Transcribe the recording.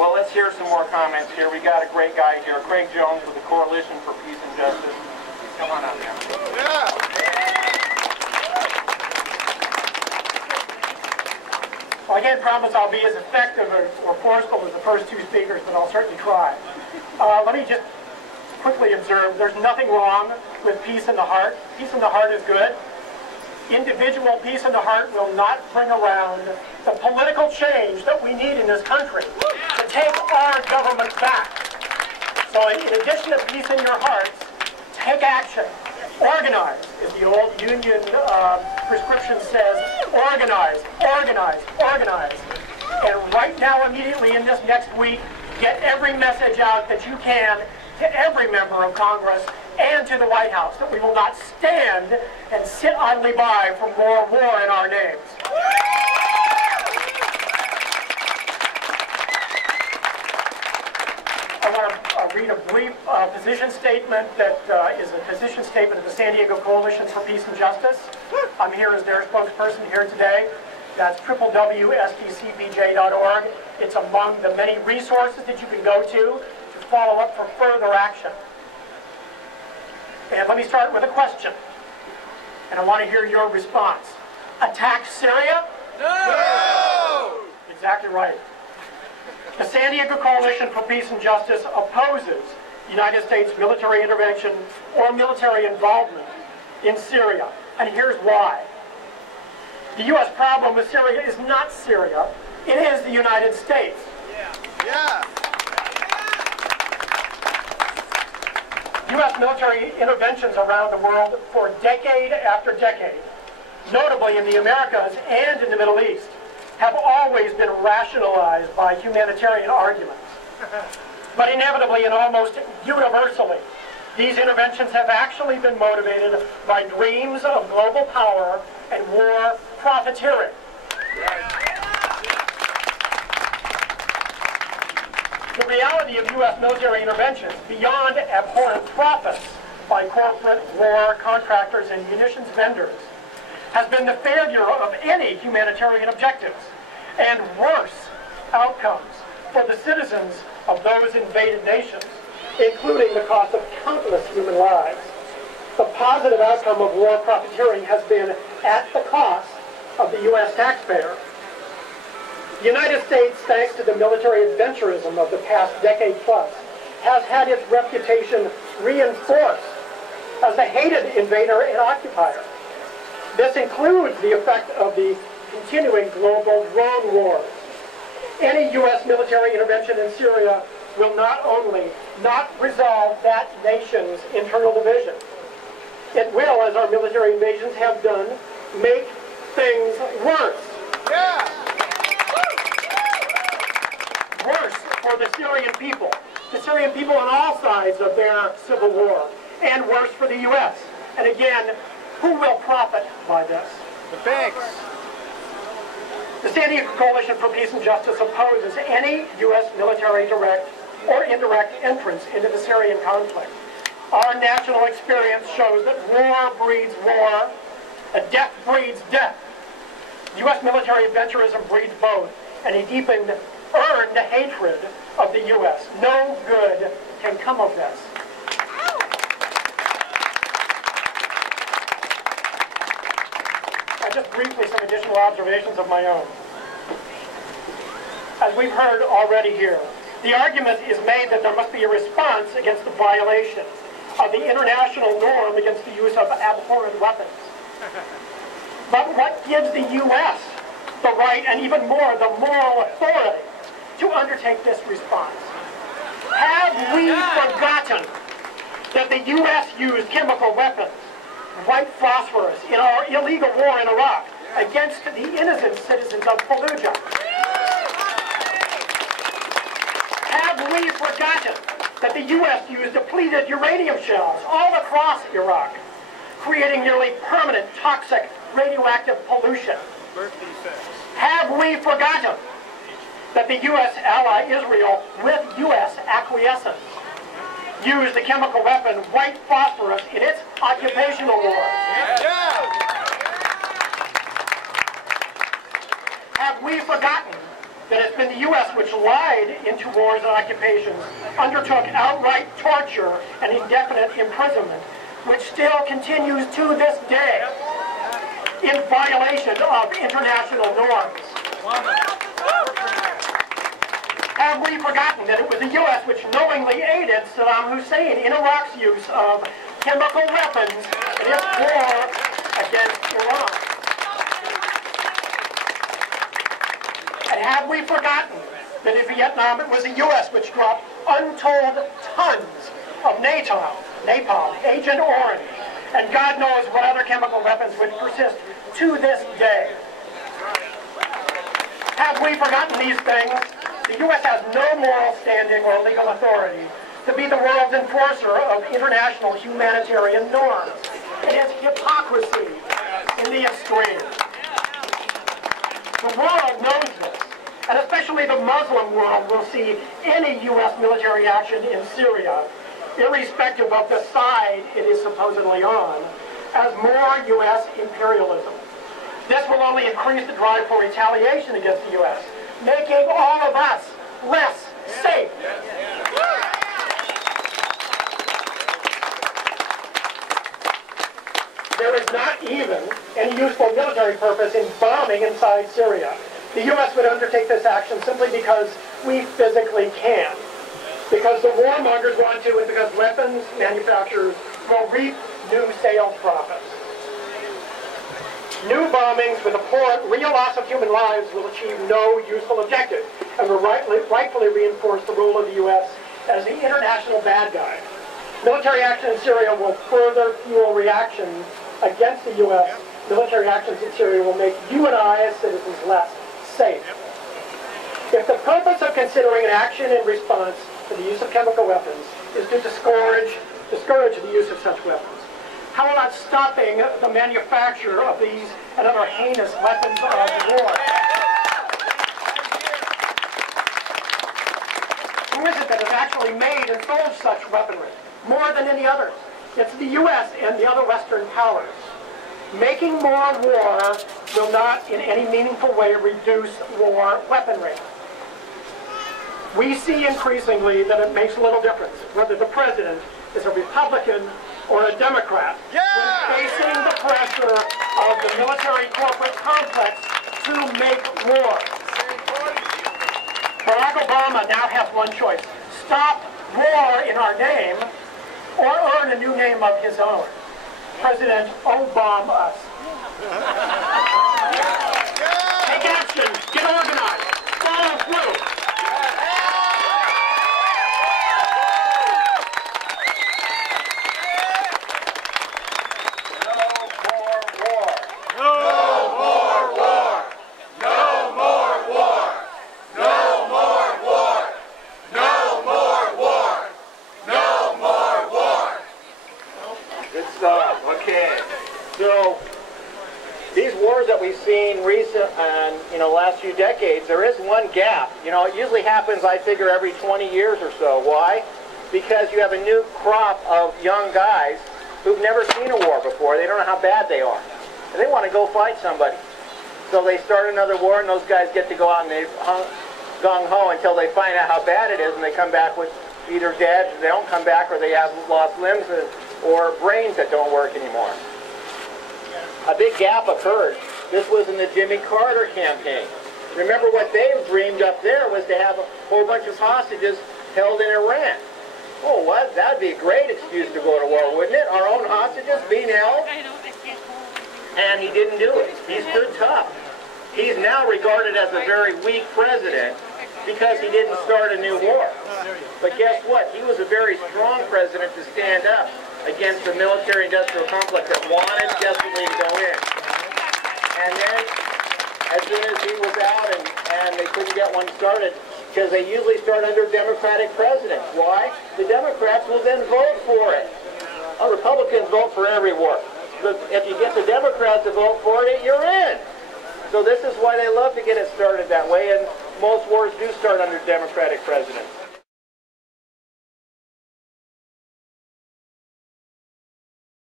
Well, let's hear some more comments here. We got a great guy here, Craig Jones with the Coalition for Peace and Justice. Come on up now. Yeah. Well, I can't promise I'll be as effective or forceful as the first two speakers, but I'll certainly try. Let me just quickly observe, there's nothing wrong with peace in the heart. Peace in the heart is good. Individual peace in the heart will not bring around the political change that we need in this country to take our government back. So in addition to peace in your hearts, take action. Organize, as the old union prescription says, organize, organize, organize. And right now, immediately in this next week, get every message out that you can to every member of Congress and to the White House that we will not stand and sit idly by for more war in our names. I want to read a brief position statement that is a position statement of the San Diego Coalition for Peace and Justice. I'm here as their spokesperson here today. That's www.sdcpj.org. It's among the many resources that you can go to follow up for further action. And let me start with a question. And I want to hear your response. Attack Syria? No! Exactly right. The San Diego Coalition for Peace and Justice opposes United States military intervention or military involvement in Syria. And here's why. The U.S. problem with Syria is not Syria. It is the United States. Yeah. U.S. military interventions around the world for decade after decade, notably in the Americas and in the Middle East, have always been rationalized by humanitarian arguments. But inevitably and almost universally, these interventions have actually been motivated by dreams of global power and war profiteering. The reality of U.S. military interventions, beyond abhorrent profits by corporate war contractors and munitions vendors, has been the failure of any humanitarian objectives and worse outcomes for the citizens of those invaded nations, including the cost of countless human lives. The positive outcome of war profiteering has been at the cost of the U.S. taxpayer. The United States, thanks to the military adventurism of the past decade plus, has had its reputation reinforced as a hated invader and occupier. This includes the effect of the continuing global drone wars. Any U.S. military intervention in Syria will not only not resolve that nation's internal division, it will, as our military invasions have done, make things worse. Yeah. Worse for the Syrian people on all sides of their civil war, and worse for the U.S. And again, who will profit by this? The banks. The San Diego Coalition for Peace and Justice opposes any U.S. military direct or indirect entrance into the Syrian conflict. Our national experience shows that war breeds war, and death breeds death. U.S. military adventurism breeds both, and a deepened, earned hatred of the U.S. No good can come of this. Just briefly, some additional observations of my own. As we've heard already here, the argument is made that there must be a response against the violation of the international norm against the use of abhorrent weapons. But what gives the U.S. the right, and even more, the moral authority to undertake this response? Have we forgotten that the U.S. used chemical weapons, white phosphorus, in our illegal war in Iraq against the innocent citizens of Fallujah? Have we forgotten that the U.S. used depleted uranium shells all across Iraq, creating nearly permanent toxic radioactive pollution? Have we forgotten that the U.S. ally Israel, with U.S. acquiescence, used the chemical weapon white phosphorus in its occupational wars? Have we forgotten that as been the U.S. which lied into wars and occupations, undertook outright torture and indefinite imprisonment, which still continues to this day in violation of international norms. Have we forgotten that it was the U.S. which knowingly aided Saddam Hussein in Iraq's use of chemical weapons in its war against Iran? And have we forgotten that in Vietnam it was the U.S. which dropped untold tons of napalm, Agent Orange, and God knows what other chemical weapons which persist to this day? Have we forgotten these things? The U.S. has no moral standing or legal authority to be the world's enforcer of international humanitarian norms. It is hypocrisy in the extreme. The world knows this, and especially the Muslim world will see any U.S. military action in Syria, irrespective of the side it is supposedly on, as more U.S. imperialism. This will only increase the drive for retaliation against the U.S., making all of us less safe. There is not even any useful military purpose in bombing inside Syria. The U.S. would undertake this action simply because we physically can. Because the warmongers want to, and because weapons manufacturers will reap new sales profits. New bombings with a real loss of human lives will achieve no useful objective and will rightfully reinforce the role of the U.S. as the international bad guy. Military action in Syria will further fuel reactions against the U.S. Military actions in Syria will make you and I as citizens less safe. If the purpose of considering an action in response to the use of chemical weapons is to discourage the use of such weapons, how about stopping the manufacture of these and other heinous weapons of war? Who is it that has actually made and sold such weaponry? More than any others. It's the U.S. and the other Western powers. Making more war will not in any meaningful way reduce war weaponry. We see increasingly that it makes little difference whether the president is a Republican or a Democrat when facing the pressure of the military corporate complex to make war. Barack Obama now has one choice: stop war in our name or earn a new name of his own. President Obama us. Take action, get organized, follow through. Last few decades, there is one gap. It usually happens, I figure, every 20 years or so. Why? Because you have a new crop of young guys who've never seen a war before. They don't know how bad they are. And they want to go fight somebody. So they start another war, and those guys get to go out and they gung-ho until they find out how bad it is, and they come back with either dead, they don't come back, or they have lost limbs or brains that don't work anymore. A big gap occurred. This was in the Jimmy Carter campaign. Remember, what they dreamed up there was to have a whole bunch of hostages held in Iran. Oh, what? That would be a great excuse to go to war, wouldn't it? Our own hostages being held? And he didn't do it. He stood tough. He's now regarded as a very weak president because he didn't start a new war. But guess what? He was a very strong president to stand up against the military-industrial complex that wanted desperately to go in. And then, as soon as he was out and they couldn't get one started, because they usually start under Democratic presidents. Why? The Democrats will then vote for it. Republicans vote for every war. But if you get the Democrats to vote for it, you're in. So this is why they love to get it started that way, and most wars do start under Democratic presidents.